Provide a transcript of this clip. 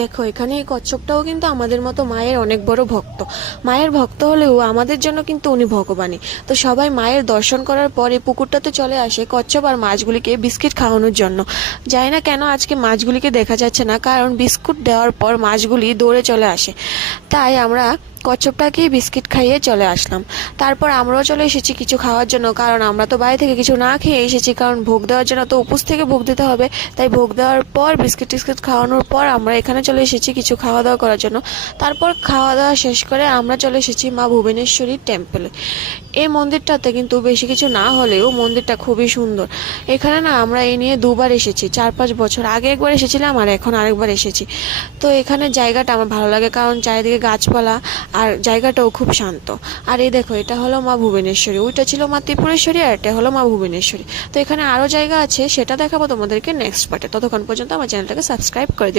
দেখো এখানে এই কচ্ছপটাও কিন্তু আমাদের মতো মায়ের অনেক বড় ভক্ত। মায়ের ভক্ত হলেও আমাদের জন্য কিন্তু উনি ভগবানই। তো সবাই মায়ের দর্শন করার পরে পুকুরটাতে চলে আসে কচ্ছপ আর মাছগুলিকে বিস্কিট খাওয়ানোর জন্য। জানি না কেন আজকে মাছগুলিকে দেখা যাচ্ছে না, কারণ বিস্কুট দেওয়ার পর মাছগুলি দৌড়ে চলে আসে। তাই আমরা কচ্ছপটাকেই বিস্কিট খাইয়ে চলে আসলাম। তারপর আমরাও চলে এসেছি কিছু খাওয়ার জন্য, কারণ আমরা তো বাড়ি থেকে কিছু না খেয়ে এসেছি, কারণ ভোগ দেওয়ার জন্য তো উপোস থেকে ভোগ দিতে হবে। তাই ভোগ দেওয়ার পর বিস্কিট টিস্কিট খাওয়ানোর পর আমরা এখানে চলে এসেছি কিছু খাওয়া দাওয়া করার জন্য। তারপর খাওয়া দাওয়া শেষ করে আমরা চলে এসেছি মা ভুবনেশ্বরী টেম্পলে। এই মন্দিরটাতে কিন্তু বেশি কিছু না হলেও মন্দিরটা খুবই সুন্দর। এখানে না আমরা এই নিয়ে দুবার এসেছি, 4-5 বছর আগে একবার এসেছিলাম আর এখন আরেকবার এসেছি। তো এখানে জায়গাটা আমার ভালো লাগে, কারণ চারিদিকে গাছপালা আর জায়গাটাও খুব শান্ত। আর এই দেখো এটা হলো মা ভুবনেশ্বরী, ওইটা ছিল মা ত্রিপুরেশ্বরী আর এটা হলো মা ভুবনেশ্বরী। তো এখানে আরও জায়গা আছে, সেটা দেখাবো তোমাদেরকে নেক্সট পার্টে। ততক্ষণ পর্যন্ত আমার চ্যানেলটাকে সাবস্ক্রাইব করে দিও।